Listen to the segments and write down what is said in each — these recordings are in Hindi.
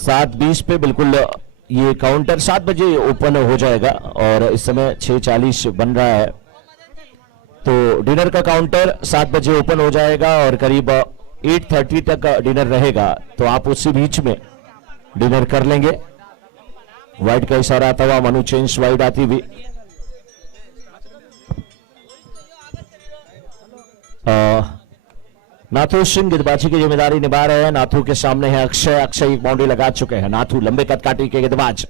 सात 20 पे बिल्कुल ये काउंटर 7 बजे ओपन हो जाएगा और इस समय 6:40 बन रहा है, तो डिनर का काउंटर 7 बजे ओपन हो जाएगा और करीब 8:30 तक डिनर रहेगा, तो आप उसी बीच में डिनर कर लेंगे। वाइड का इशारा आता हुआ, मनु चेंज वाइड आती हुई। नाथू सिंह गेंदबाजी की जिम्मेदारी निभा रहे हैं। नाथू के सामने है अक्षय। अक्षय एक बाउंड्री लगा चुके हैं। नाथू लंबे कद काटी के गेंदबाज,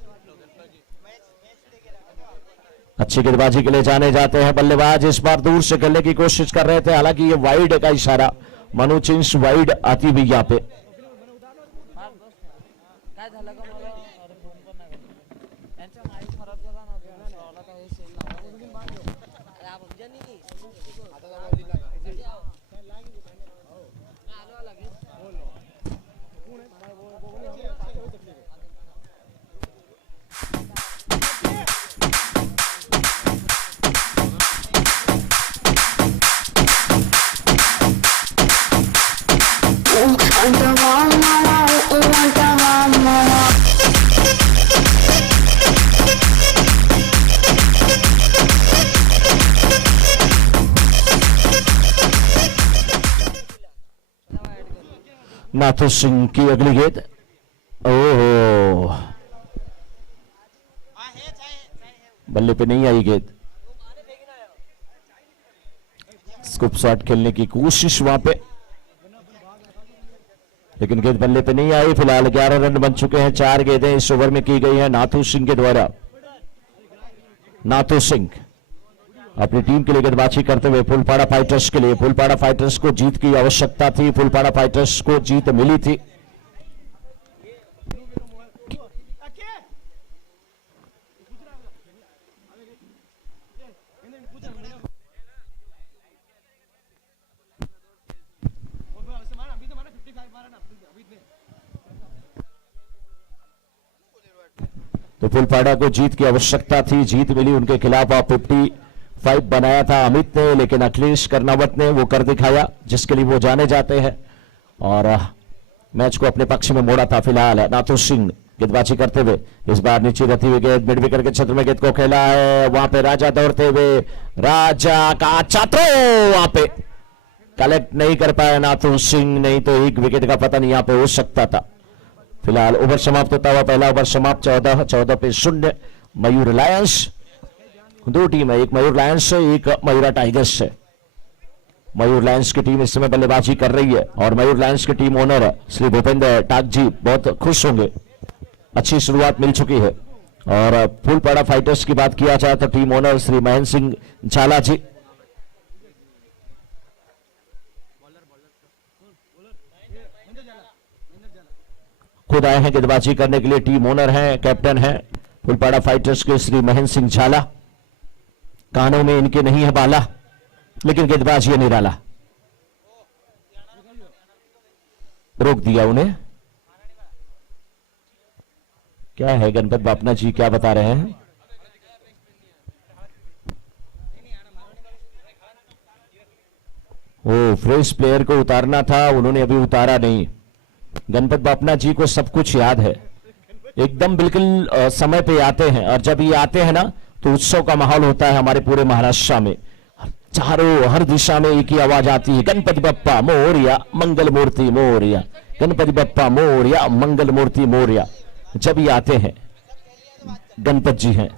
अच्छी गेंदबाजी के लिए जाने जाते हैं बल्लेबाज। इस बार दूर से खेलने की कोशिश कर रहे थे, हालांकि ये वाइड का इशारा, मनु चिंस वाइड आती हुई यहाँ पे। नाथू सिंह की अगली गेंद, ओह बल्ले पे नहीं आई गेंद। स्कूप शॉट खेलने की कोशिश वहां पे, लेकिन गेंद बल्ले पे नहीं आई। फिलहाल 11 रन बन चुके हैं। 4 गेंदें इस ओवर में की गई हैं नाथू सिंह के द्वारा। नाथू सिंह अपनी टीम के लिए गेंदबाजी करते हुए फुलपाड़ा फाइटर्स के लिए। फुलपाड़ा फाइटर्स को जीत की आवश्यकता थी, फुलपाड़ा फाइटर्स को जीत मिली थी। तो फुलपाड़ा को जीत की आवश्यकता थी, जीत मिली उनके खिलाफ। 55 बनाया था अमित ने, लेकिन अखिलेश कर्नावत ने वो कर दिखाया जिसके लिए वो जाने जाते हैं और मैच को अपने पक्ष में मोड़ा था। फिलहाल नाथू सिंह गेंदबाजी करते हुए, इस बार नीचे रहती हुई गेंद मिड विकेट के क्षेत्र में गेंद को खेला है। वहां पे राजा दौड़ते हुए, राजा का अच्छा थ्रो वहां पे कलेक्ट नहीं कर पाया नाथू सिंह, नहीं तो एक विकेट का पतन यहां पे हो सकता था। फिलहाल ओवर समाप्त होता हुआ पहला ओवर समाप्त, 14 पे 0। मयूर लायंस, दो टीम है, एक मयूर लायंस से, एक मयूरा टाइगर्स से। मयूर लायंस की टीम इस समय बल्लेबाजी कर रही है और मयूर लायंस की टीम ओनर श्री भूपेंद्र टाक जी बहुत खुश होंगे। अच्छी शुरुआत मिल चुकी है। और फुलपाड़ा फाइटर्स की बात किया जाए तो टीम ओनर श्री महेंद्र सिंह झाला जी, खुद आए हैं गेंदबाजी करने के लिए। टीम ओनर हैं, कैप्टन हैं फुलपाड़ा फाइटर्स के श्री महेंद्र सिंह झाला। कानों में इनके नहीं है बाला, लेकिन गेंदबाज ये निराला। रोक दिया उन्हें। क्या है गणपत बापना जी, क्या बता रहे हैं? ओ फ्रेश प्लेयर को उतारना था, उन्होंने अभी उतारा नहीं। गणपत बापना जी को सब कुछ याद है, एकदम बिल्कुल समय पे आते हैं। और जब ये आते हैं ना तो उत्सव का माहौल होता है हमारे पूरे महाराष्ट्र में। चारों हर दिशा में एक ही आवाज आती है, गणपति बप्पा मोरया, मंगल मूर्ति मोरया, गणपति बप्पा मोरया, मंगल मूर्ति मोरया। जब ये आते हैं, गणपत जी हैं।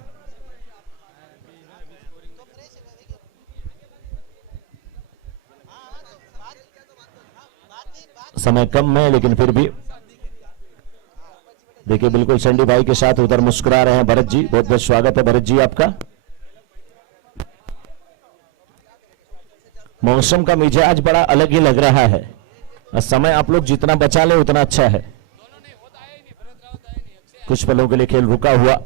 समय कम है लेकिन फिर भी देखिए बिल्कुल संडी भाई के साथ उधर मुस्कुरा रहे हैं भरत जी। बहुत बहुत स्वागत है भरत जी आपका। मौसम का मिजाज बड़ा अलग ही लग रहा है, और समय आप लोग जितना बचा ले उतना अच्छा है। कुछ पलों के लिए खेल रुका हुआ।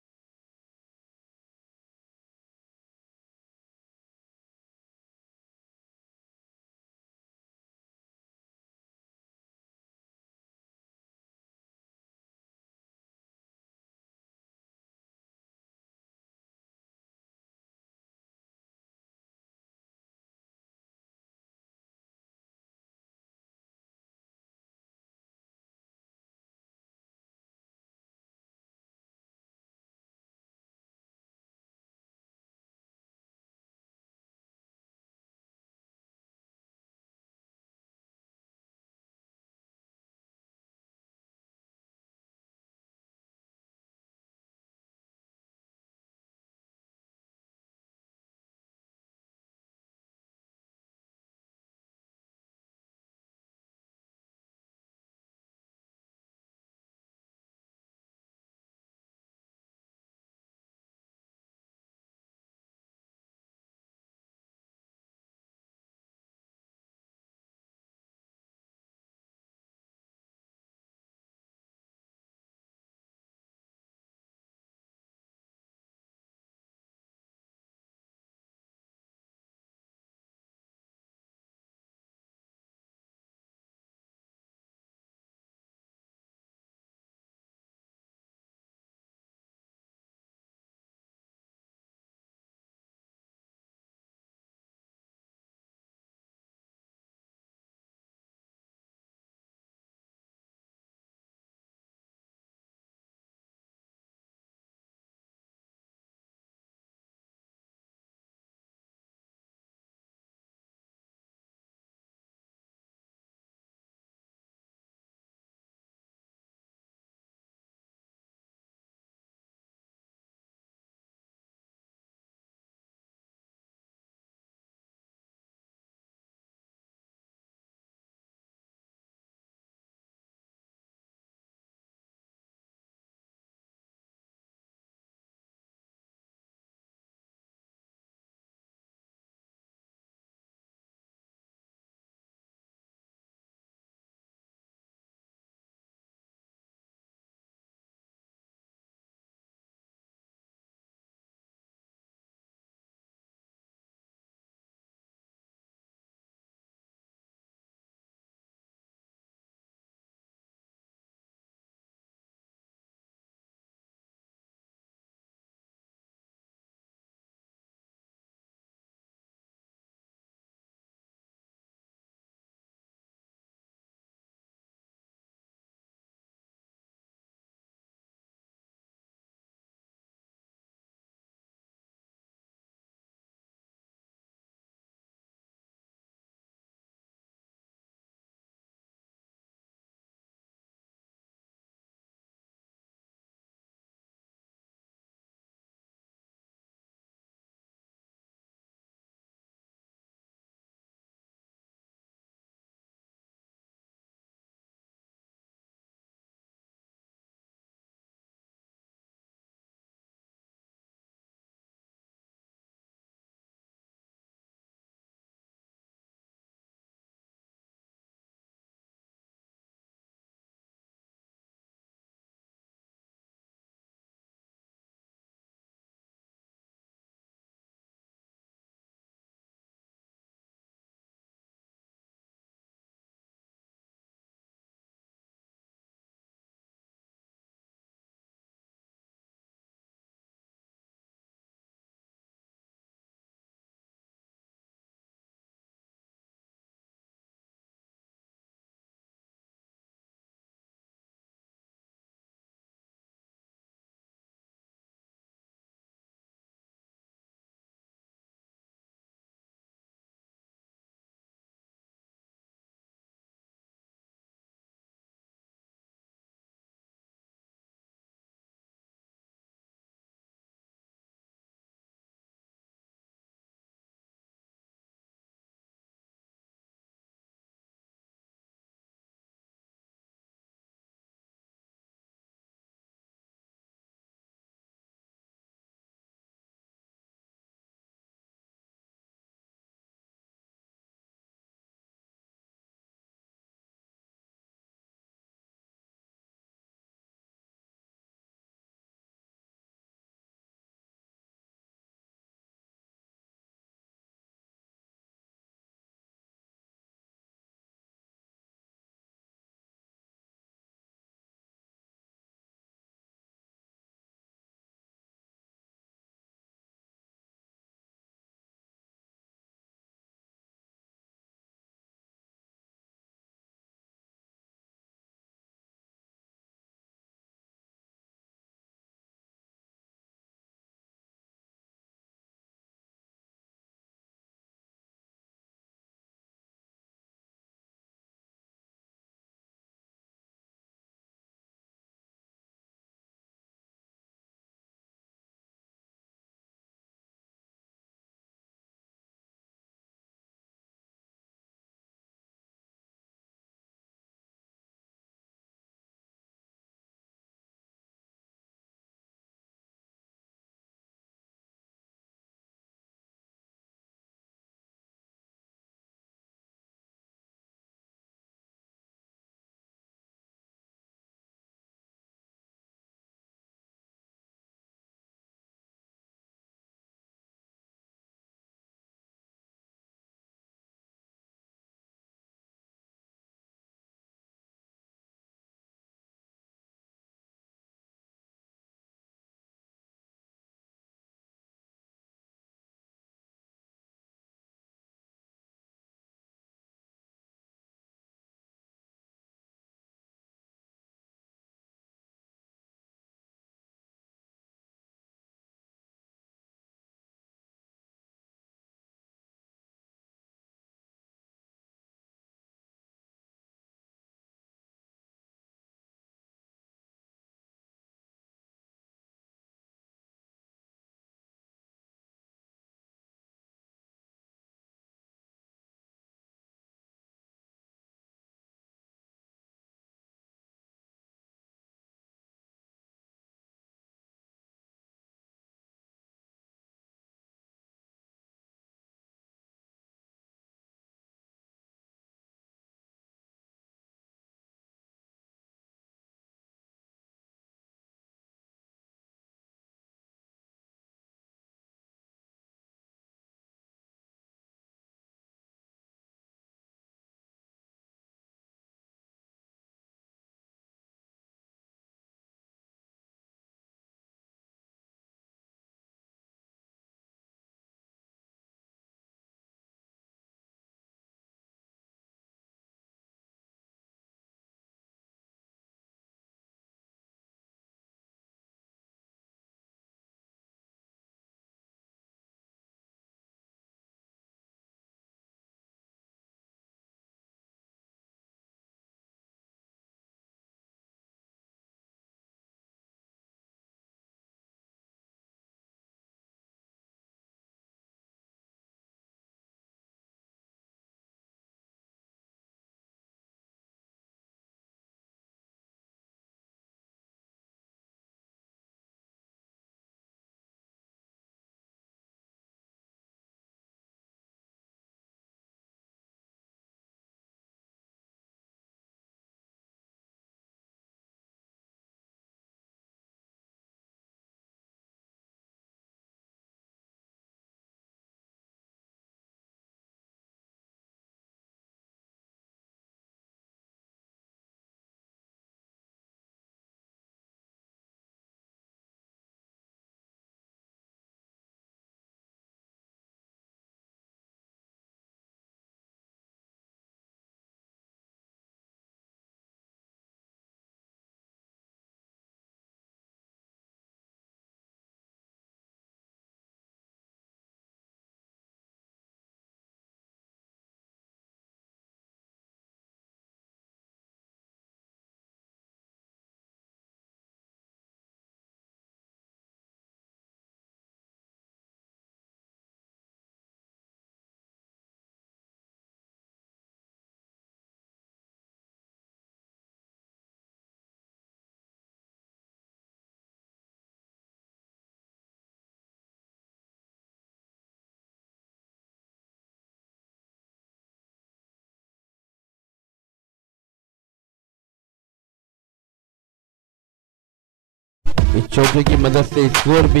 इस चौके की मदद से स्कोर भी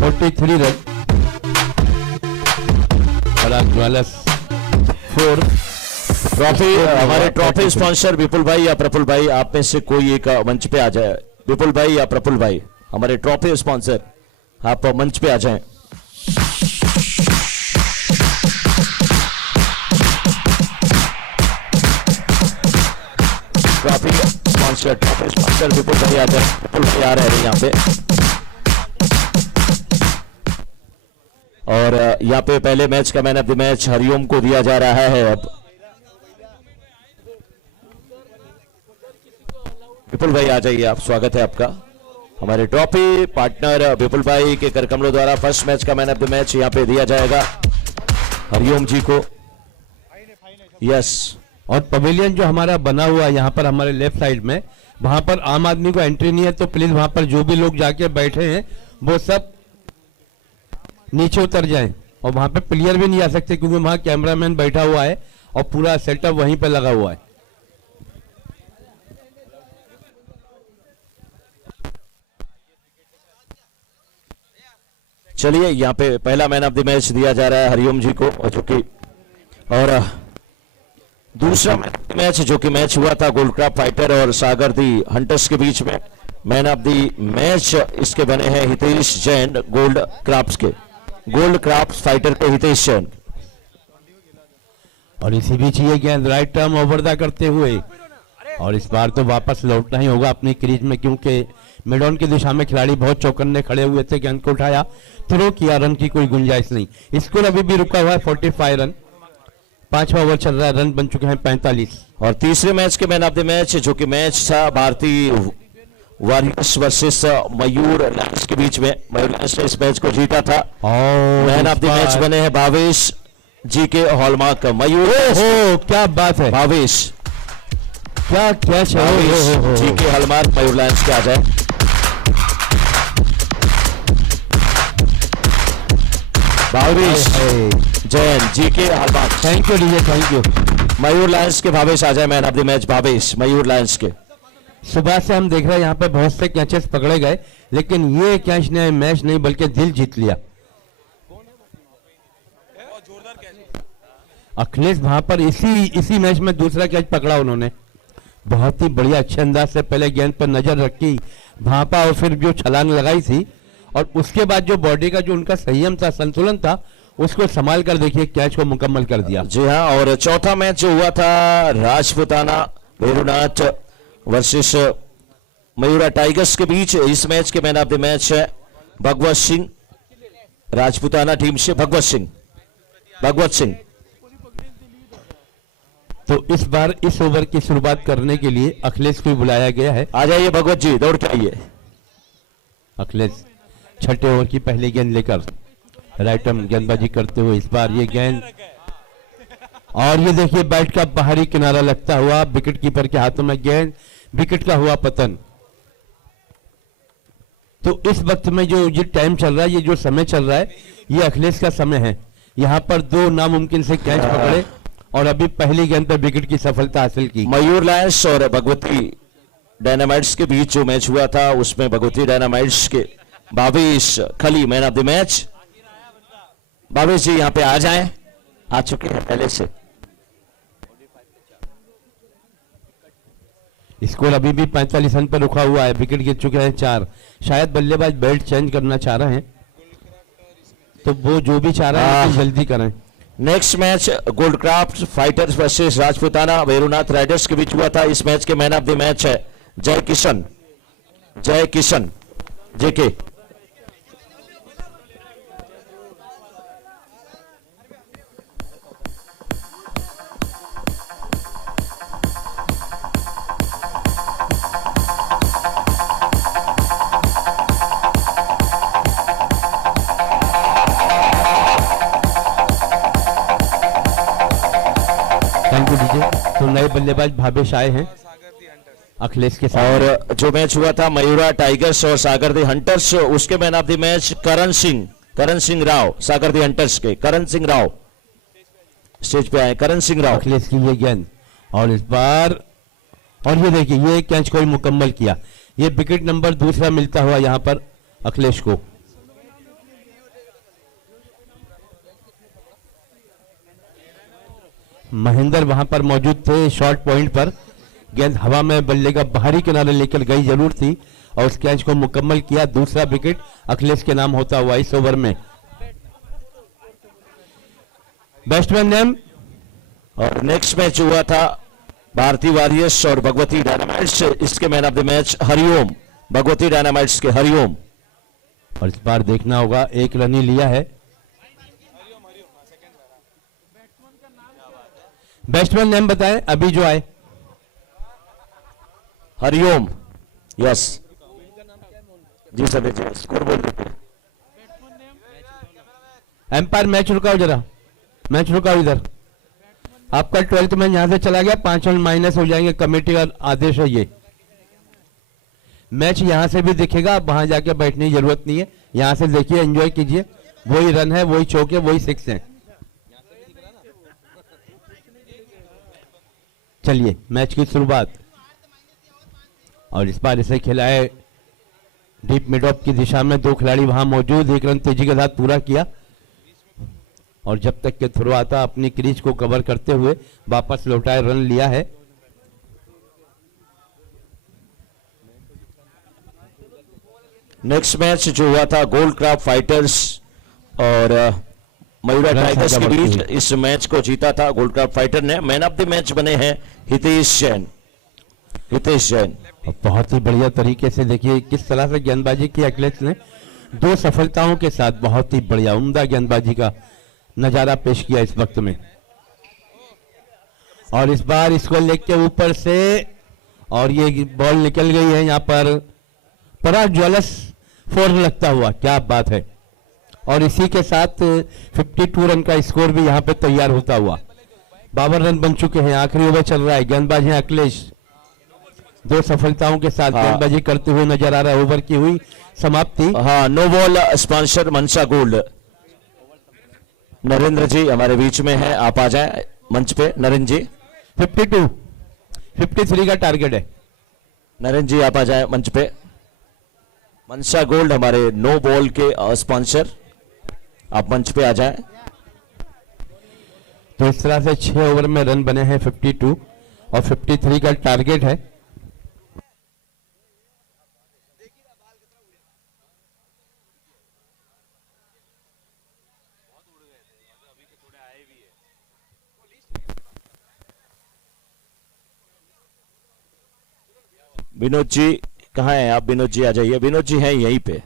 43 रन और ज्वालस 4। ट्रॉफी हमारे ट्रॉफी स्पॉन्सर विपुल भाई या प्रफुल्ल भाई, आप में से कोई एक मंच पे आ जाए। विपुल भाई या प्रफुल्ल भाई, हमारे ट्रॉफी स्पॉन्सर, आप मंच पे आ जाएं। ट्रॉफी स्पॉन्सर विपुल भाई आ जाए। विपुल भाई आ रहे हैं यहाँ पे। और यहाँ पे पहले मैच का man of the match Hariom को दिया जा रहा है। अब विपुल भाई आ जाइए आप, स्वागत है आपका। हमारे ट्रॉफी पार्टनर विपुल भाई के करकमलों द्वारा फर्स्ट मैच का मैन ऑफ द मैच यहाँ पे दिया जाएगा हरिओम जी को। यस, और पवेलियन जो हमारा बना हुआ है यहाँ पर हमारे लेफ्ट साइड में, वहां पर आम आदमी को एंट्री नहीं है, तो प्लीज वहां पर जो भी लोग जाके बैठे हैं वो सब नीचे उतर जाएं। और वहां पे प्लेयर भी नहीं आ सकते क्योंकि वहां कैमरामैन बैठा हुआ है और पूरा सेटअप वहीं पे लगा हुआ है। चलिए यहाँ पे पहला मैन ऑफ द मैच दिया जा रहा है हरिओम जी को, जो कि और दूसरा मैच जो कि मैच हुआ था गोल्ड क्राफ्ट फाइटर और सागर दी हंटर्स के बीच में, मैन ऑफ द मैच इसके बने हैं Hitesh Jain gold craft fighter के हितेश जैन। और इसी बीच ये गेंद राइट टर्म ओवर करते हुए, और इस बार तो वापस लौटना ही होगा अपनी क्रीज में क्योंकि मिडॉन की दिशा में खिलाड़ी बहुत चौकन्ने खड़े हुए थे। गेंद को उठाया, थ्रो किया, रन की कोई गुंजाइश नहीं। स्कोर अभी भी रुका हुआ है 45 रन। 5वां ओवर चल रहा है, रन बन चुके हैं 45। और तीसरे मैच के मैन ऑफ द मैच जो कि मैच था भारतीय वॉरियर्स वर्सेस मयूर लायंस के बीच में, मयूर लायंस ने इस मैच को जीता था। मैन ऑफ द मैच बने हैं भावेश जी के हॉलमार्क मयूर। ओहो क्या बात है, भावेश, क्या कैच है जी के हॉलमार्क मयूर लायंस के आ जाए। भावेश जैन जी के hallmark. Thank you DJ, thank you. Mayur Lions के भावेश आ जाए man of the match. Bhavesh Mayur Lions के। सुबह से हम देख रहे हैं यहाँ पे बहुत से कैचेस पकड़े गए, लेकिन ये कैच ने मैच नहीं बल्कि दिल जीत लिया। अखिलेश वहां पर इसी मैच में दूसरा कैच पकड़ा उन्होंने। बहुत ही बढ़िया अच्छे अंदाज से पहले गेंद पर नजर रखी, भापा और फिर जो छलांग लगाई थी, और उसके बाद जो बॉडी का जो उनका संयम था, संतुलन था, उसको संभाल कर देखिए कैच को मुकम्मल कर दिया। जी हाँ, और चौथा मैच जो हुआ था राजपुताना भैरुनाथ वर्सेस मयूरा टाइगर्स के बीच, इस मैच के मैन ऑफ द मैच है भगवत सिंह, राजपुताना टीम से भगवत सिंह। तो इस बार इस ओवर की शुरुआत करने के लिए अखिलेश को बुलाया गया है। आ जाइए भगवत जी, दौड़ के आइए। अखिलेश छठे ओवर की पहली गेंद लेकर राइट आर्म गेंदबाजी करते हुए, इस बार ये गेंद, और ये देखिए बैट का बाहरी किनारा लगता हुआ विकेट कीपर के हाथों में गेंद, विकेट का हुआ पतन। तो इस वक्त में जो ये टाइम चल रहा है, ये जो समय चल रहा है, ये अखिलेश का समय है। यहां पर 2 नामुमकिन से कैच पकड़े और अभी पहली गेंद पर विकेट की सफलता हासिल की। मयूर लायंस और भगवती डायनामाइट्स के बीच जो मैच हुआ था, उसमें भगवती डायनामाइट्स के Bhavesh Khali man of the match. Bhavesh ji यहां पे आ जाएं, आ चुके हैं पहले से। स्कोर अभी भी 45 रन पर रुका हुआ है, विकेट गिर चुके हैं 4। शायद बल्लेबाज बेल्ट चेंज करना चाह रहे हैं, तो वो जो भी चाह रहे हैं जल्दी करें। Next match gold craft fighters versus Rajputana Bhairunath Riders के बीच हुआ था। इस मैच के मैन ऑफ द मैच है जय किशन जेके। तो नए बल्लेबाज भावेश आए हैं अखिलेश के साथ। और जो मैच हुआ था मयूरा टाइगर्स और सागर दी हंटर्स, उसके man of the match Karan Singh Rao, Sagar the hunters के करण सिंह राव स्टेज पे आए। करण सिंह राव। अखिलेश की ये गेंद, और इस बार, और ये देखिए ये कैच को मुकम्मल किया। ये विकेट नंबर दूसरा मिलता हुआ यहां पर अखिलेश को। महेंद्र वहां पर मौजूद थे शॉर्ट पॉइंट पर, गेंद हवा में बल्ले का बाहरी किनारे लेकर गई जरूर थी और उस कैच को मुकम्मल किया। दूसरा विकेट अखिलेश के नाम होता हुआ इस ओवर में। बैट्समैन नेम और नेक्स्ट मैच हुआ था भारतीय वॉरियर्स और भगवती डायनामाइट्स, इसके man of the match Hariom, Bhagwati dynamites के हरिओम। और इस बार देखना होगा, एक रन ही लिया है। बैट्समैन नेम बताएं अभी जो आए। हरिओम, यस जी सर, स्कोर बोल देते। एम्पायर मैच रुकाओ जरा, मैच रुकाओ इधर। आपका 12th मैच यहां से चला गया, 5 रन माइनस हो जाएंगे, कमेटी का आदेश है ये। मैच यहां से भी दिखेगा, आप वहां जाके बैठने की जरूरत नहीं है, यहां से देखिए, एंजॉय कीजिए। वही रन है, वही चौके, वही 6 है। चलिए मैच की शुरुआत। और इस बार इसे खेला है डीप मिड ऑफ की दिशा में, 2 खिलाड़ी वहां मौजूद, 1 रन तेजी के साथ पूरा किया और जब तक के थ्रो आता अपनी क्रीज को कवर करते हुए वापस लौटाए, रन लिया है। नेक्स्ट मैच जो हुआ था गोल्डक्राफ्ट फाइटर्स और मयूरा टाइगर्स के बीच, इस मैच को जीता था गोल्डक्राफ्ट फाइटर ने। मैन ऑफ द मैच बने हैं हितेश जैन। हितेश जैन बहुत ही बढ़िया तरीके से देखिए किस तरह से गेंदबाजी की अखिलेश ने, 2 सफलताओं के साथ बहुत ही बढ़िया उम्दा गेंदबाजी का नजारा पेश किया इस वक्त में। और इस बार इसको लेग के ऊपर से और ये बॉल निकल गई है यहाँ पर पराग ज्वेलर्स 4 लगता हुआ, क्या बात है। और इसी के साथ 52 रन का स्कोर भी यहाँ पे तैयार होता हुआ। 52 रन बन चुके हैं, आखिरी ओवर चल रहा है। गेंदबाज है अखिलेश, 2 सफलताओं के साथ गेंदबाजी करते हुए नजर आ रहा है। ओवर की हुई समाप्ति। हाँ, नो बॉल स्पॉन्सर मनसा गोल्ड। नरेंद्र जी हमारे बीच में है, आप आ जाएं मंच पे। नरेंद्र जी 52, 53 का टारगेट है। नरेंद्र जी आप आ जाएं मंच पे। मनसा गोल्ड हमारे नो बॉल के स्पॉन्सर, आप मंच पे आ जाएं। तो इस तरह से 6 ओवर में रन बने हैं 52 और 53 का टारगेट है। विनोद जी कहाँ हैं आप? विनोद जी आ जाइए। विनोद जी हैं यहीं पे।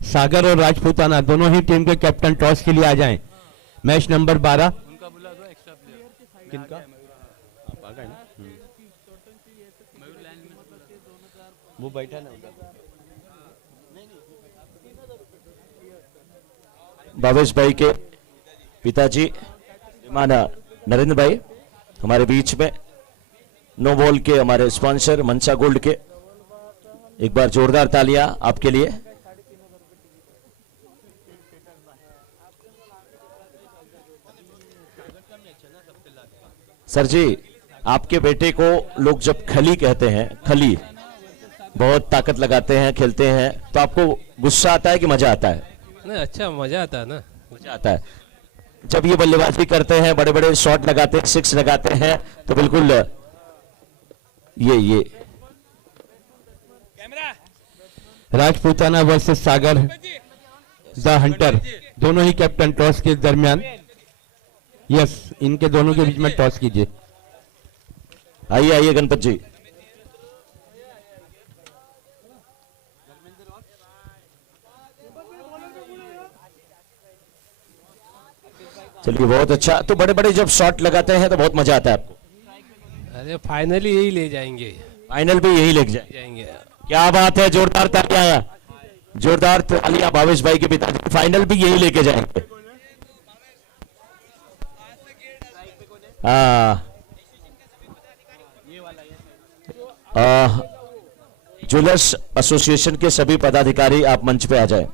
सागर और राजपूताना दोनों ही टीम के कैप्टन टॉस के लिए आ जाएं। Match number 12। किनका? वो बैठा ना उधर। भावेश भाई के पिताजी माना नरेंद्र भाई हमारे बीच में, नो बॉल के हमारे स्पॉन्सर मनसा गोल्ड के। एक बार जोरदार तालियां आपके लिए। सर जी, आपके बेटे को लोग जब खली कहते हैं, खली, बहुत ताकत लगाते हैं, खेलते हैं, तो आपको गुस्सा आता है कि मजा आता है? नहीं, अच्छा मजा आता है ना। मजा आता है जब ये बल्लेबाजी करते हैं, बड़े बड़े शॉट लगाते हैं, 6 लगाते हैं, तो बिल्कुल ये Rajputana versus Sagar the Hunter, दोनों ही कैप्टन टॉस के दरमियान। यस, इनके दोनों के बीच में टॉस कीजिए। आइए आइए गणपत जी। चलिए बहुत अच्छा। तो बड़े बड़े जब शॉट लगाते हैं तो बहुत मजा आता है आपको? अरे फाइनली यही ले जाएंगे। फाइनल भी यही लेके जाए। जाएंगे। क्या बात है, जोरदार तालियां, जोरदार तालियां भावेश भाई के पिताजी। फाइनल भी यही लेके जाएंगे। ज्वेलर्स एसोसिएशन के सभी पदाधिकारी आप मंच पे आ जाएं।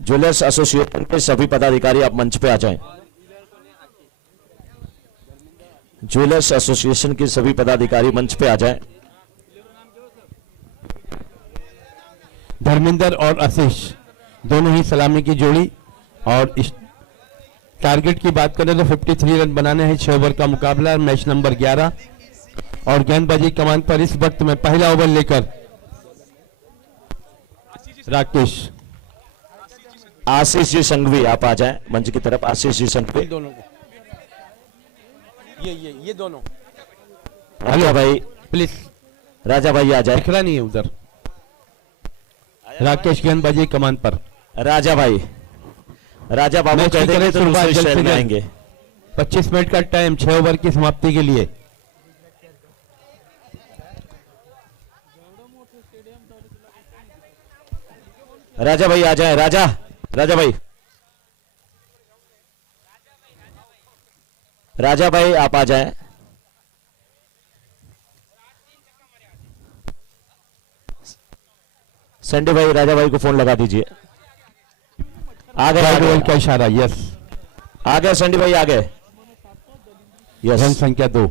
ज्वेलर्स एसोसिएशन के सभी पदाधिकारी आप मंच पे आ जाएं। ज्वेलर्स एसोसिएशन के सभी पदाधिकारी मंच पे आ जाएं। धर्मेंद्र और आशीष दोनों ही सलामी की जोड़ी, और इस टारगेट की बात करें तो 53 रन बनाने हैं। 6 ओवर का मुकाबला, मैच नंबर 11, और गेंदबाजी कमान पर इस वक्त में पहला ओवर लेकर राकेश। आशीष जी संघवी आप आ जाएं मंच की तरफ। आशीष जी संघवी, दोनों को ये दोनों। राजा भाई प्लीज, राजा भाई आ जाए। दिख रहा नहीं है उधर। राकेश गेंदबाजी कमान पर। राजा भाई, राजा बाबू मैच की कह देंगे करें तो शुरुआत दूसरे जल्द से शहर में जल्द। आएंगे। 25 मिनट का टाइम 6 ओवर की समाप्ति के लिए। राजा भाई आ जाए। राजा, राजा भाई, राजा भाई आप आ जाएं। संडे भाई राजा भाई को फोन लगा दीजिए। आ गए, आ राइट गए, बॉल का इशारा। यस, आ गए संडे भाई आ गए। रन यस, संख्या 2।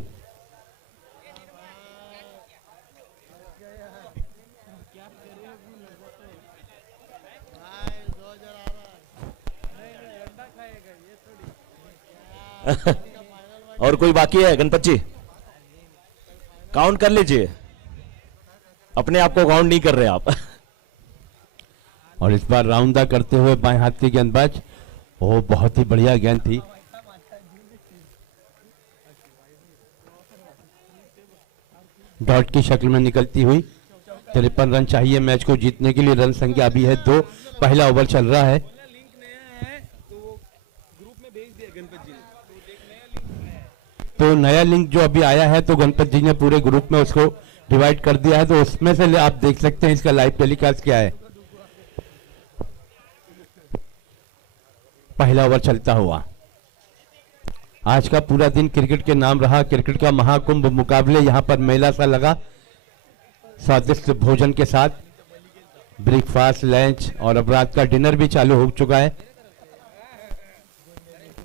और कोई बाकी है गणपत जी? काउंट कर लीजिए, अपने आप को काउंट नहीं कर रहे आप। और इस बार राउंडा करते हुए बाएं हाथ के गेंदबाज। ओ, बहुत ही बढ़िया गेंद थी। डॉट की शक्ल में निकलती हुई। 53 रन चाहिए मैच को जीतने के लिए। रन संख्या अभी है 2। पहला ओवर चल रहा है। तो नया लिंक जो अभी आया है तो गणपत जी ने पूरे ग्रुप में उसको डिवाइड कर दिया है, तो उसमें से आप देख सकते हैं इसका लाइव टेलीकास्ट क्या है। पहला ओवर चलता हुआ। आज का पूरा दिन क्रिकेट के नाम रहा। क्रिकेट का महाकुंभ मुकाबले यहां पर मेला सा लगा, स्वादिष्ट भोजन के साथ। ब्रेकफास्ट, लंच और अब रात का डिनर भी चालू हो चुका है।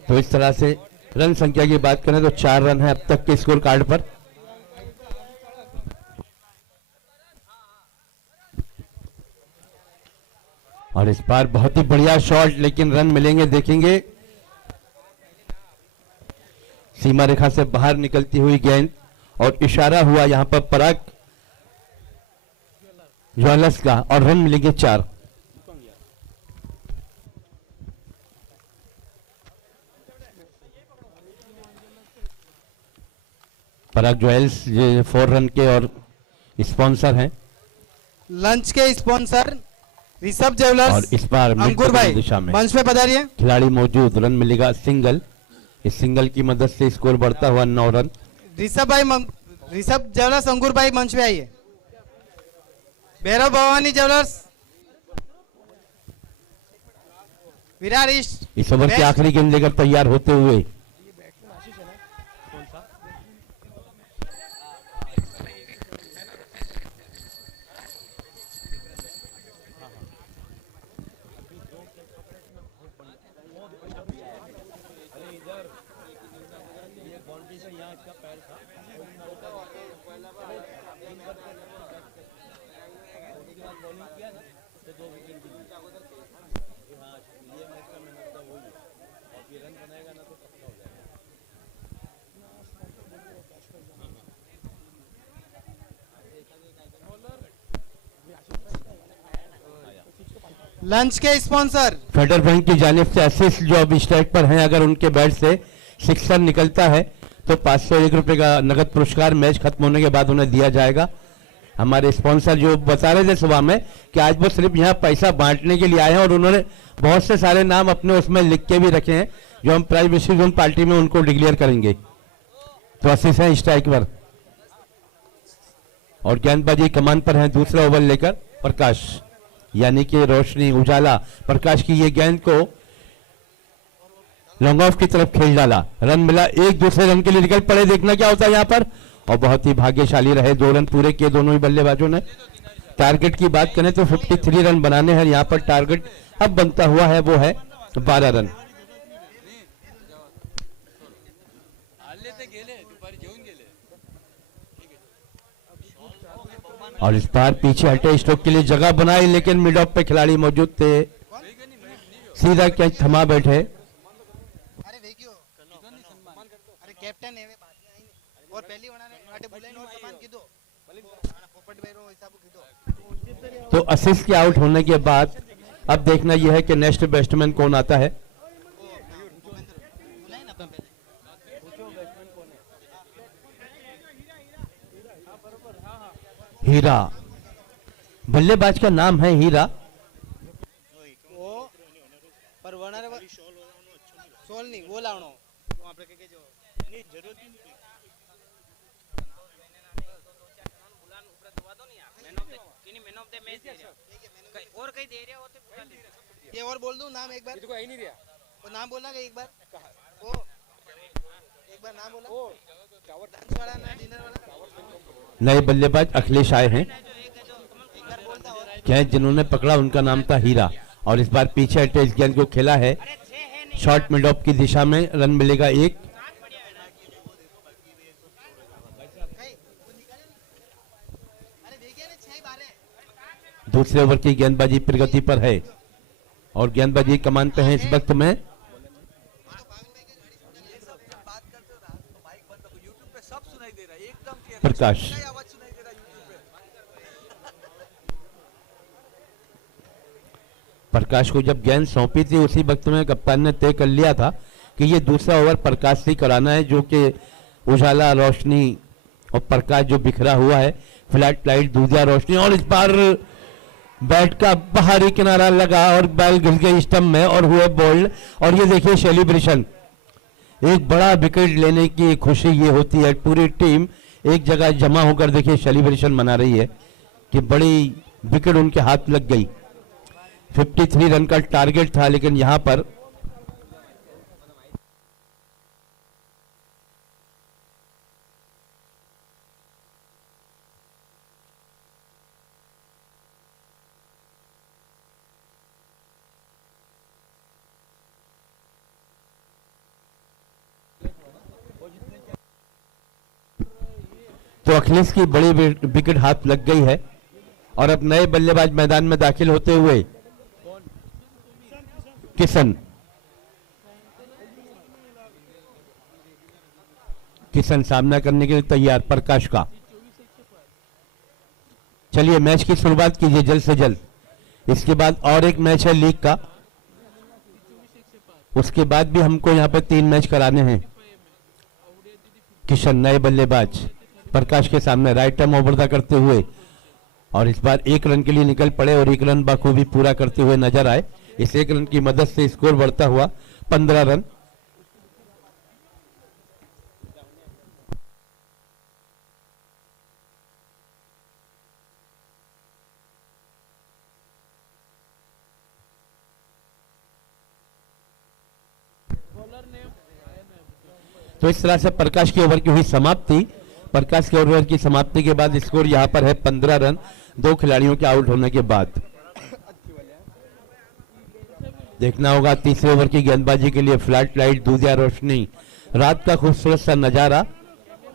तो इस तरह से रन संख्या की बात करें तो 4 रन है अब तक के स्कोर कार्ड पर। और इस बार बहुत ही बढ़िया शॉट, लेकिन रन मिलेंगे देखेंगे। सीमा रेखा से बाहर निकलती हुई गेंद, और इशारा हुआ यहां पर पराग ज्वेलर्स का, और रन मिलेंगे 4। पराग ज्वेल्स ये 4 रन के और स्पॉन्सर हैं। लंच के स्पॉन्सर ऋषभ और ज्वेलर्स, इस बार अंकुर भाई दिशा में मंच पे पधारिए। खिलाड़ी मौजूद। रन मिलेगा सिंगल। इस सिंगल की मदद से स्कोर बढ़ता हुआ 9 रन। ऋषभ ज्वेलर्स, अंकुर भाई मंच पे आइए। Bhairav Bhavani jewellers, Virar east. इस ओवर की आखिरी गेंद लेकर तैयार होते हुए लंच के स्पॉन्सर फेडरल बैंक की जानिब से असिस्ट जो अब स्ट्राइक पर हैं, अगर उनके बैट से सिक्सर निकलता है तो 501 रुपए का नगद पुरस्कार मैच खत्म होने के बाद उन्हें दिया जाएगा। हमारे स्पॉन्सर जो बता रहे थे सुबह में कि आज वो सिर्फ यहाँ पैसा बांटने के लिए आए हैं और उन्होंने बहुत से सारे नाम अपने उसमें लिख के भी रखे हैं जो हम प्राइज डिस्ट्रीब्यूशन पार्टी में उनको डिक्लेयर करेंगे। तो आशीष है स्ट्राइक पर और गेंदबाजी कमान पर है दूसरा ओवर लेकर प्रकाश, यानी कि रोशनी उजाला प्रकाश की ये गेंद को लॉन्ग ऑफ की तरफ खेल डाला, रन मिला, एक दूसरे रन के लिए निकल पड़े। देखना क्या होता है यहाँ पर, और बहुत ही भाग्यशाली रहे, 2 रन पूरे किए दोनों ही बल्लेबाजों ने। टारगेट की बात करें तो 53 रन बनाने हैं, यहाँ पर टारगेट अब बनता हुआ है वो है 12 रन। और इस बार पीछे हटे स्ट्रोक के लिए जगह बनाई, लेकिन मिड ऑफ पे खिलाड़ी मौजूद थे, सीधा कैच थमा बैठे। अरे वे क्यों अरे कैप्टन है वे और पहली बनाने आटे बुलाइन और सामान कीधो पोपट भाई रो हिसाब कीधो। तो असिस्ट के आउट होने के बाद अब देखना यह है कि नेक्स्ट बैट्समैन कौन आता है। हीरा, बल्लेबाज का नाम है हीरा। वो पर वनारे सोल नहीं वो लावणो वो આપણે કે જો ની જરૂરત નહીં मैन ऑफ द मैच दे रहा और कहीं दे रहा होते बुला ले। ये और बोल दूं नाम एक बार, इसको आई नहीं दिया वो नाम बोलना कि एक बार वो एक बार नाम बोला वो टावर डांस वाला ना डिनर वाला। नए बल्लेबाज अखिलेश आए हैं, क्या जिन्होंने पकड़ा उनका नाम था हीरा, और इस बार पीछे हटे इस गेंद को खेला है शॉर्ट मिड ऑफ की दिशा में, रन मिलेगा 1। दूसरे ओवर की गेंदबाजी प्रगति पर है और गेंदबाजी कमान पे है इस वक्त में प्रकाश। प्रकाश को जब गेंद सौंपी थी उसी वक्त में कप्तान ने तय कर लिया था कि ये दूसरा ओवर प्रकाश से कराना है, जो कि उजाला रोशनी और प्रकाश जो बिखरा हुआ है, फ्लैट लाइट दूधिया रोशनी, और इस बार बैट का बाहरी किनारा लगा और बैल घिस गई स्टंप में और हुए बोल्ड। और ये देखिए सेलिब्रेशन, एक बड़ा विकेट लेने की खुशी ये होती है, पूरी टीम एक जगह जमा होकर देखिए सेलिब्रेशन मना रही है कि बड़ी विकेट उनके हाथ लग गई। 53 रन का टारगेट था, लेकिन यहां पर तो अखिलेश की बड़ी विकेट हाथ लग गई है और अब नए बल्लेबाज मैदान में दाखिल होते हुए किशन सामना करने के लिए तैयार प्रकाश का। चलिए मैच की शुरुआत कीजिए जल्द से जल्द, इसके बाद और एक मैच है लीग का, उसके बाद भी हमको यहाँ पे 3 मैच कराने हैं। किशन नए बल्लेबाज प्रकाश के सामने राइट आर्म ओवर करते हुए, और इस बार 1 रन के लिए निकल पड़े और 1 रन बखूबी पूरा करते हुए नजर आए। इस 1 रन की मदद से स्कोर बढ़ता हुआ 15 रन। तो इस तरह से प्रकाश की ओवर की हुई समाप्ति। प्रकाश के ओवर की समाप्ति के बाद स्कोर यहां पर है 15 रन 2 खिलाड़ियों के आउट होने के बाद। देखना होगा तीसरे ओवर की गेंदबाजी के लिए फ्लैट लाइट दूधिया रोशनी, रात का खूबसूरत सा नजारा,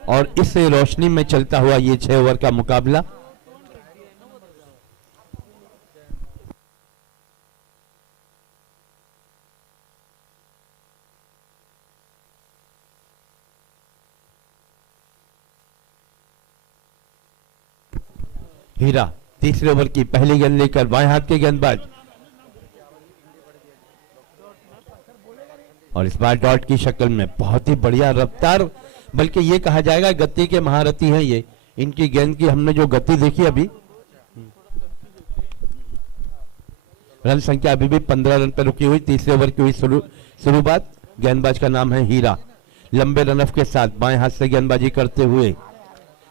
और इस रोशनी में चलता हुआ ये 6 ओवर का मुकाबला। हीरा तीसरे ओवर की पहली गेंद लेकर बाएं हाथ के गेंदबाज और इस बार डॉट की शक्ल में बहुत ही बढ़िया रफ्तार, बल्कि ये कहा जाएगा गति के महारथी हैं ये। इनकी गेंद की हमने जो गति देखी अभी, रन संख्या अभी भी 15 रन पर रुकी हुई। तीसरे ओवर की हुई शुरुआत। गेंदबाज का नाम है हीरा। लंबे रनअप के साथ बाएं हाथ से गेंदबाजी करते हुए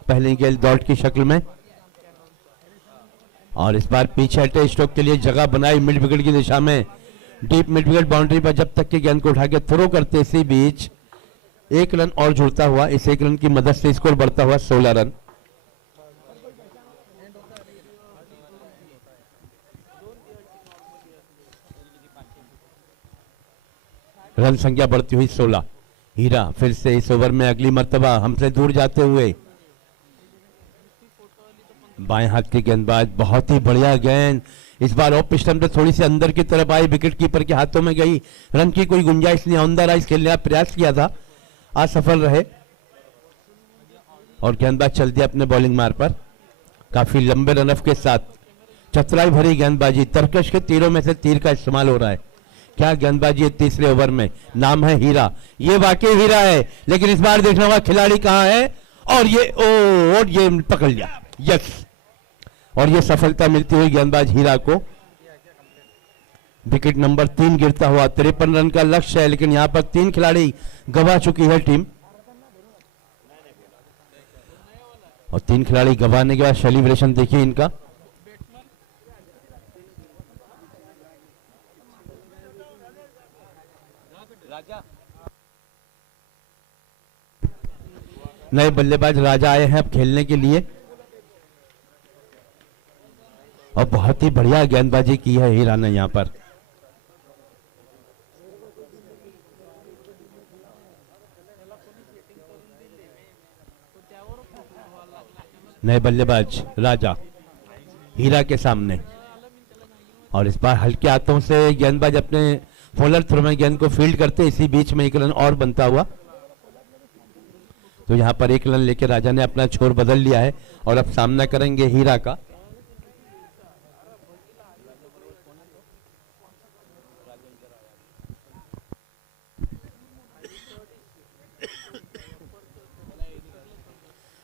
पहली गेंद डॉट की शक्ल में, और इस बार पीछे हटे स्ट्रोक के लिए जगह बनाई मिड विकेट की दिशा में। डीप मिड विकेट बाउंड्री पर जब तक कि गेंद को उठा के थ्रो करते, इसी बीच एक रन और जुड़ता हुआ। इस एक रन की मदद से स्कोर बढ़ता हुआ 16 रन। रन संख्या बढ़ती हुई 16। हीरा फिर से इस ओवर में अगली मर्तबा हमसे दूर जाते हुए। बाएं हाथ के गेंदबाज, बहुत ही बढ़िया गेंद। इस बार ऑफ स्टंप पे थोड़ी सी अंदर की तरफ आई, विकेट कीपर के हाथों में गई। रन की कोई गुंजाइश नहीं। ऑन द राइज खेलने का प्रयास किया था, असफल रहे और गेंदबाज चल दिया अपने बॉलिंग मार पर। काफी लंबे रनअप के साथ चतुराई भरी गेंदबाजी, तरकश के तीरों में से तीर का इस्तेमाल हो रहा है। क्या गेंदबाजी है तीसरे ओवर में। नाम है हीरा। ये वाकई हीरा है, लेकिन इस बार देखना होगा खिलाड़ी कहां है। और ये पकड़ लिया, यस। और ये सफलता मिलती हुई गेंदबाज हीरा को। विकेट नंबर 3 गिरता हुआ। 53 रन का लक्ष्य है, लेकिन यहां पर 3 खिलाड़ी गंवा चुकी है टीम। और 3 खिलाड़ी गंवाने के बाद सेलिब्रेशन देखिए इनका। नए बल्लेबाज राजा आए हैं अब खेलने के लिए, और बहुत ही बढ़िया गेंदबाजी की है हीरा ने यहां पर। नए बल्लेबाज राजा हीरा के सामने, और इस बार हल्के हाथों से गेंदबाज अपने फॉलोअर थ्रो में गेंद को फील्ड करते, इसी बीच में एक रन और बनता हुआ। तो यहां पर एक रन लेकर राजा ने अपना छोर बदल लिया है और अब सामना करेंगे हीरा का।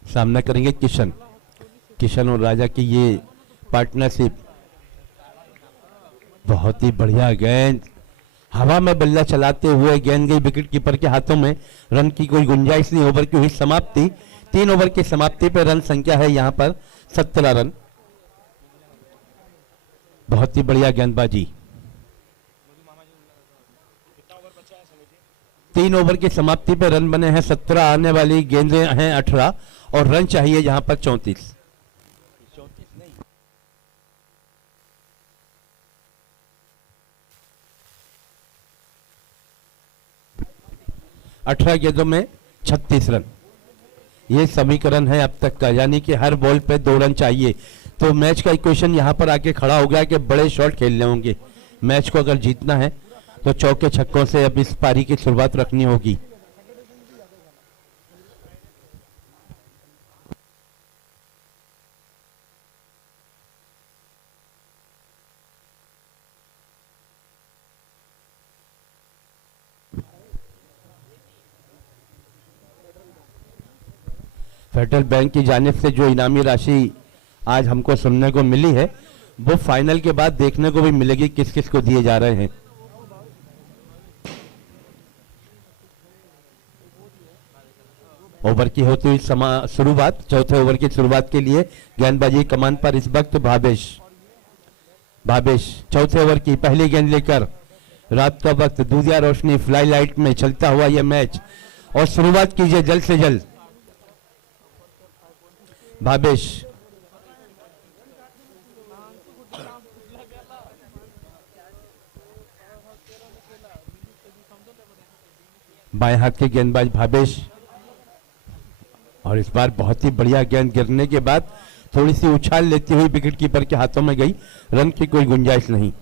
सामना करेंगे किशन और राजा की ये पार्टनरशिप। बहुत ही बढ़िया गेंद, हवा में बल्ला चलाते हुए गेंद गई विकेट कीपर के हाथों में। रन की कोई गुंजाइश नहीं। ओवर की हुई समाप्ति। 3 ओवर की समाप्ति पर रन संख्या है यहां पर 17 रन। बहुत ही बढ़िया गेंदबाजी। 3 ओवर की समाप्ति पर रन बने हैं 17, आने वाली गेंदें हैं 18 और रन चाहिए यहां पर 34। 18 गेंदों में 36 रन, ये समीकरण है अब तक का, यानी कि हर बॉल पे 2 रन चाहिए। तो मैच का इक्वेशन यहां पर आके खड़ा हो गया कि बड़े शॉट खेलने होंगे। मैच को अगर जीतना है तो चौके छक्कों से अब इस पारी की शुरुआत रखनी होगी। फेडरल बैंक की जानिब से जो इनामी राशि आज हमको सुनने को मिली है, वो फाइनल के बाद देखने को भी मिलेगी किस किस को दिए जा रहे हैं। ओवर की होती हुई शुरुआत, चौथे ओवर की शुरुआत के लिए गेंदबाजी कमान पर इस वक्त भावेश चौथे ओवर की पहली गेंद लेकर, रात का वक्त, दूधिया रोशनी, फ्लाई लाइट में चलता हुआ यह मैच, और शुरुआत कीजिए जल्द से जल्द। भावेश बाएं हाथ के गेंदबाज भावेश, और इस बार बहुत ही बढ़िया गेंद गिरने के बाद थोड़ी सी उछाल लेती हुई विकेट कीपर के हाथों में गई। रन की कोई गुंजाइश नहीं।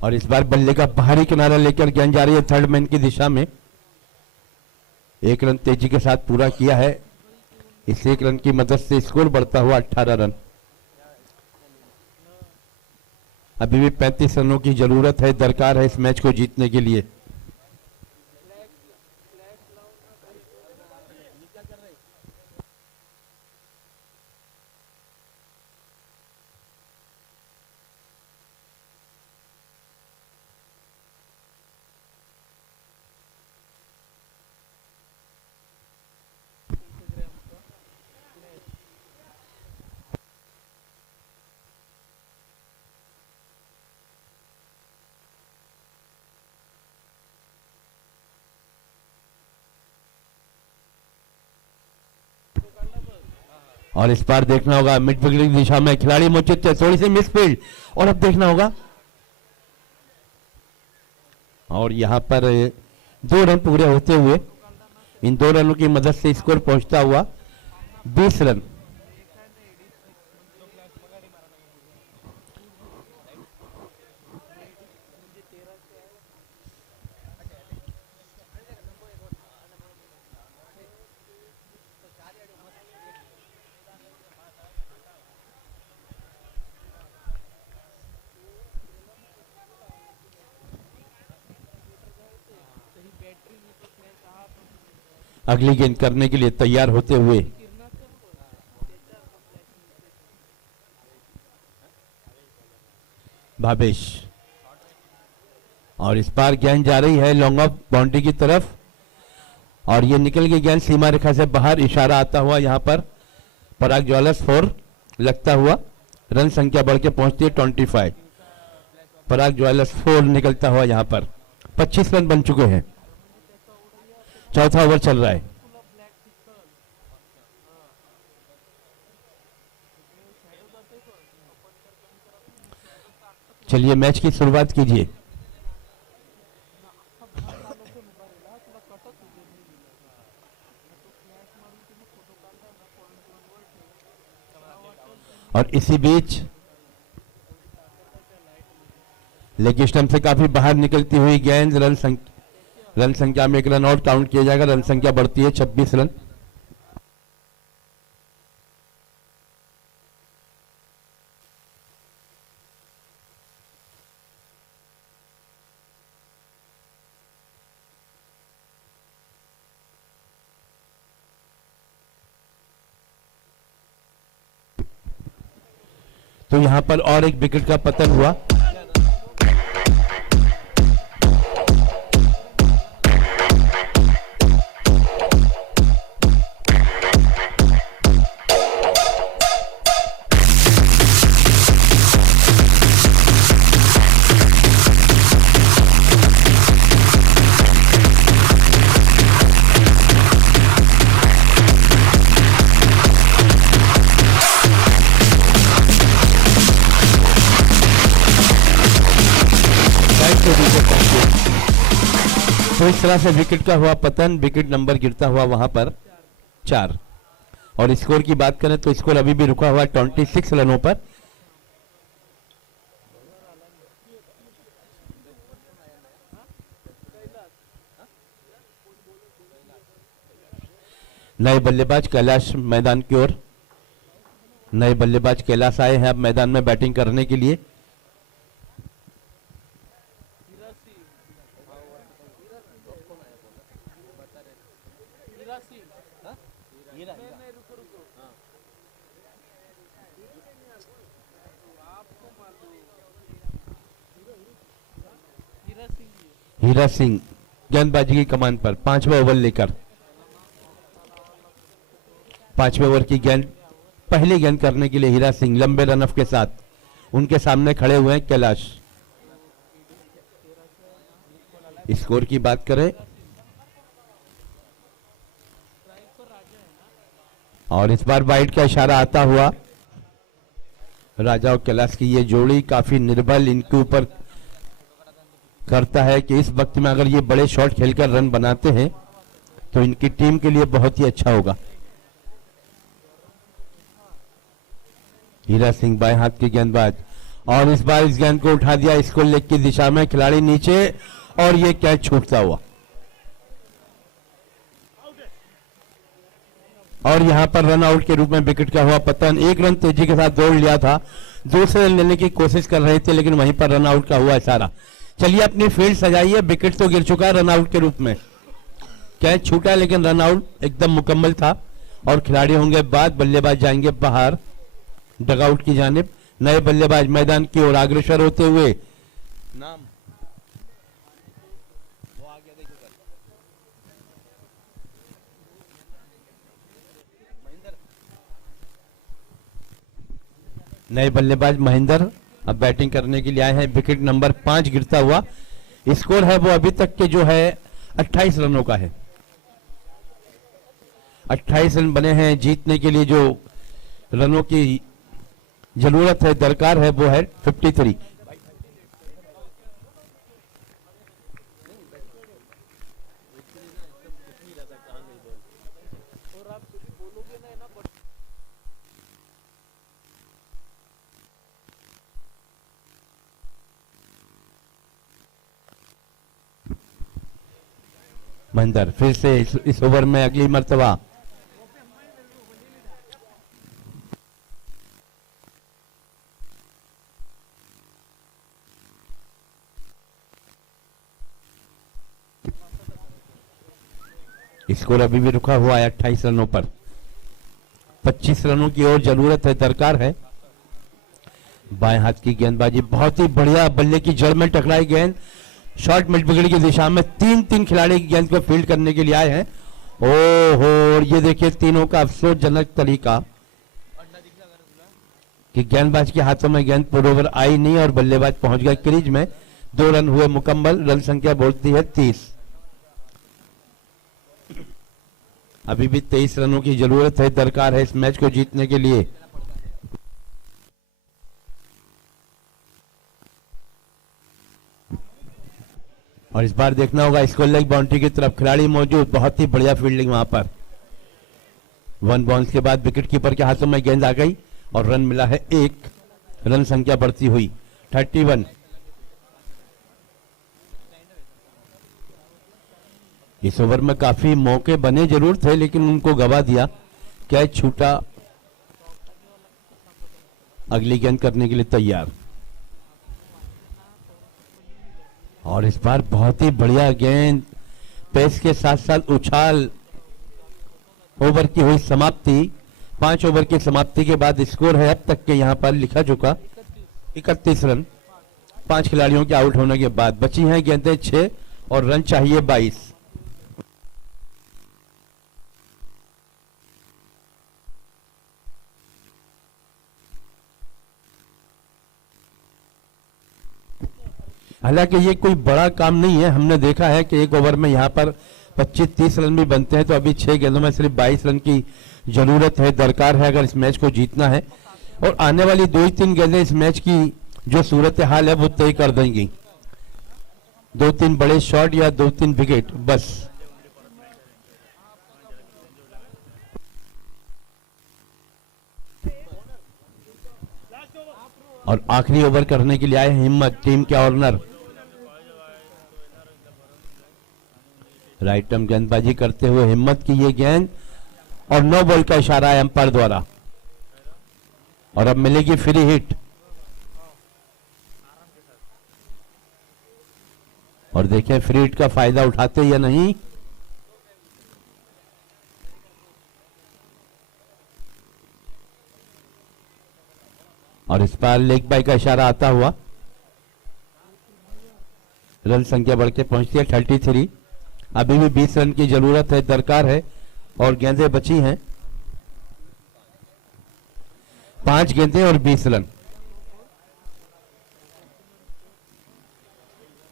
और इस बार बल्ले का बाहरी किनारा लेकर गेंद जा रही है थर्ड मैन की दिशा में। 1 रन तेजी के साथ पूरा किया है। इस 1 रन की मदद से स्कोर बढ़ता हुआ 18 रन। अभी भी 35 रनों की जरूरत है, दरकार है इस मैच को जीतने के लिए। और इस बार देखना होगा मिड विकेट की दिशा में खिलाड़ी मौजूद थे, थोड़ी सी मिसफील्ड, और अब देखना होगा। और यहां पर 2 रन पूरे होते हुए इन 2 रनों की मदद से स्कोर पहुंचता हुआ 20 रन। अगली गेंद करने के लिए तैयार होते हुए भावेश, और इस बार गेंद जा रही है लॉन्ग ऑफ बाउंड्री की तरफ, और ये निकल गई गेंद सीमा रेखा से बाहर। इशारा आता हुआ यहां पर पराग ज्वेलर्स 4 लगता हुआ, रन संख्या बढ़ के पहुंचती है 25। पराग ज्वेलर्स 4 निकलता हुआ यहां पर 25 रन बन चुके हैं। चौथा ओवर चल रहा है। चलिए मैच की शुरुआत कीजिए। और इसी बीच लेग स्टंप से काफी बाहर निकलती हुई गेंद, रन संख्या में 1 रन और काउंट किया जाएगा। रन संख्या बढ़ती है 26 रन। तो यहां पर और एक विकेट का पतन हुआ। तो इस तरह से विकेट का हुआ पतन, विकेट नंबर गिरता हुआ वहां पर 4। और स्कोर की बात करें तो स्कोर अभी भी रुका हुआ 26 रनों पर। नए बल्लेबाज कैलाश मैदान की ओर, नए बल्लेबाज कैलाश आए हैं अब मैदान में बैटिंग करने के लिए। हीरा सिंह गेंदबाजी की कमान पर 5वां ओवर लेकर, 5वें ओवर की गेंद, पहली गेंद करने के लिए हीरा सिंह लंबे रनअप के साथ उनके सामने खड़े हुए हैं कैलाश। स्कोर की बात करें और इस बार वाइड का इशारा आता हुआ। राजा और कैलाश की ये जोड़ी काफी निर्बल इनके ऊपर करता है कि इस वक्त में अगर ये बड़े शॉट खेलकर रन बनाते हैं तो इनकी टीम के लिए बहुत ही अच्छा होगा। हीरा सिंह बाएं हाथ के गेंदबाज, और इस बार इस गेंद को उठा दिया स्कोर लेग की दिशा में, खिलाड़ी नीचे और ये कैच छूटता हुआ। और यहां पर रन आउट के रूप में विकेट का हुआ पतन। 1 रन तेजी के साथ दौड़ लिया था, दूसरे रन लेने की कोशिश कर रहे थे, लेकिन वहीं पर रन आउट का हुआ इशारा। चलिए अपनी फील्ड सजाइए, विकेट तो गिर चुका है रन आउट के रूप में, कैच छूटा लेकिन रन आउट एकदम मुकम्मल था। और खिलाड़ी होंगे बाद, बल्लेबाज जाएंगे बाहर डगआउट की जानिब। नए बल्लेबाज मैदान की ओर अग्रसर होते हुए नाम नए बल्लेबाज महेंद्र अब बैटिंग करने के लिए आए हैं। विकेट नंबर 5 गिरता हुआ। स्कोर है वो अभी तक के जो है 28 रनों का है। 28 रन बने हैं। जीतने के लिए जो रनों की जरूरत है, दरकार है, वो है 53। महेंद्र फिर से इस ओवर में अगली मर्तबा स्कोर अभी भी रुका हुआ है 28 रनों पर। 25 रनों की और जरूरत है, दरकार है। बाएं हाथ की गेंदबाजी बहुत ही बढ़िया, बल्ले की जड़ में टकराई गेंद, शॉर्ट मिड विकेट की दिशा में। 3 खिलाड़ी गेंद को फील्ड करने के लिए आए हैं। ओहो, ये देखिए तीनों का अफसोसजनक तरीका कि गेंदबाज के हाथों में गेंद पुल ओवर आई नहीं और बल्लेबाज पहुंच गया क्रीज में। 2 रन हुए मुकम्मल, रन संख्या बोलती है 30। अभी भी 23 रनों की जरूरत है, दरकार है इस मैच को जीतने के लिए। और इस बार देखना होगा स्कोर लेग बाउंड्री की तरफ खिलाड़ी मौजूद, बहुत ही बढ़िया फील्डिंग वहां पर। 1 बाउंस के बाद विकेट कीपर के हाथों में गेंद आ गई और रन मिला है 1। रन संख्या बढ़ती हुई 31। इस ओवर में काफी मौके बने जरूर थे, लेकिन उनको गवा दिया, कैच छूटा। अगली गेंद करने के लिए तैयार। और इस बार बहुत ही बढ़िया गेंद, पेस के साथ साथ उछाल। ओवर की हुई समाप्ति। 5 ओवर की समाप्ति के बाद स्कोर है अब तक के यहां पर लिखा चुका 31 रन। 5 खिलाड़ियों के आउट होने के बाद बची हैं गेंदें 6 और रन चाहिए 22। हालांकि ये कोई बड़ा काम नहीं है, हमने देखा है कि एक ओवर में यहाँ पर 25-30 रन भी बनते हैं, तो अभी 6 गेंदों में सिर्फ 22 रन की जरूरत है, दरकार है अगर इस मैच को जीतना है। और आने वाली 2-3 गेंदें इस मैच की जो सूरत हाल है वो तय कर देंगी। 2-3 बड़े शॉट या 2-3 विकेट बस। और आखिरी ओवर करने के लिए आए हिम्मत, टीम के ऑर्नर। राइट आर्म गेंदबाजी करते हुए हिम्मत की ये गेंद और नो बॉल का इशारा है अंपायर द्वारा। और अब मिलेगी फ्री हिट। और देखें फ्री हिट का फायदा उठाते या नहीं। और इस बार लेग बाय का इशारा आता हुआ रन संख्या बढ़ के पहुंचती है 33। अभी भी 20 रन की जरूरत है, दरकार है और गेंदें बची हैं 5 गेंदें और 20 रन।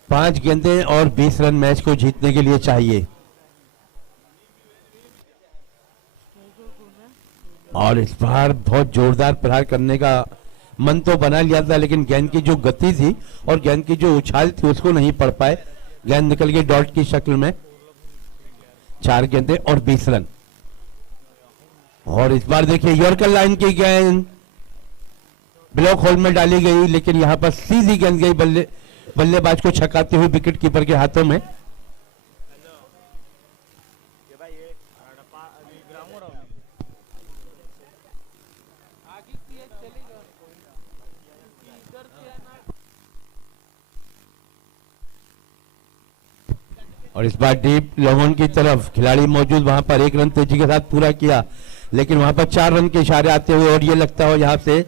5 गेंदें और 20 रन मैच को जीतने के लिए चाहिए। और इस बार बहुत जोरदार प्रहार करने का मन तो बना लिया था, लेकिन गेंद की जो गति थी और गेंद की जो उछाल थी उसको नहीं पढ़ पाए। गेंद निकल गई डॉट की शक्ल में। 4 गेंदें और 20 रन। और इस बार देखिए यॉर्कर लाइन की गेंद ब्लॉक होल में डाली गई, लेकिन यहां पर सीधी गेंद गई बल्लेबाज को छकाती हुई विकेट कीपर के हाथों में। और इस बार डीप लॉन की तरफ खिलाड़ी मौजूद, वहां पर 1 रन तेजी के साथ पूरा किया, लेकिन वहां पर 4 रन के इशारे आते हुए, और ये लगता हो यहाँ से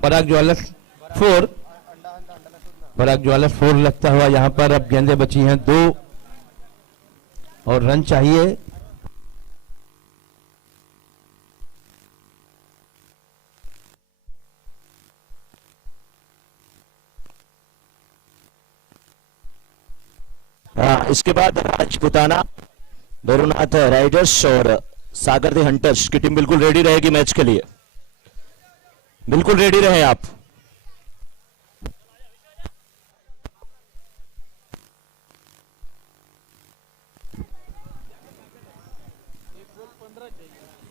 पराग ज्वेलर्स 4 लगता हुआ यहाँ पर। अब गेंदें बची हैं 2 और रन चाहिए। इसके बाद राजपुताना, भैरवनाथ राइडर्स और सागर दी हंटर्स की टीम बिल्कुल रेडी रहेगी मैच के लिए। बिल्कुल रेडी रहे आप।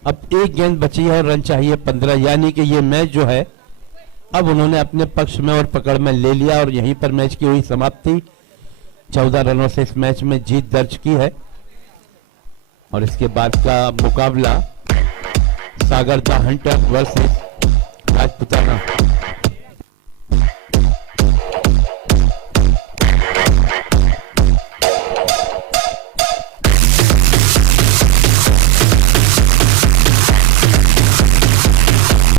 अब 1 गेंद बची है और रन चाहिए 15, यानी कि ये मैच जो है अब उन्होंने अपने पक्ष में और पकड़ में ले लिया और यहीं पर मैच की हुई समाप्ति। 14 रनों से इस मैच में जीत दर्ज की है और इसके बाद का मुकाबला सागर द हंटर वर्सेस राजपुताना।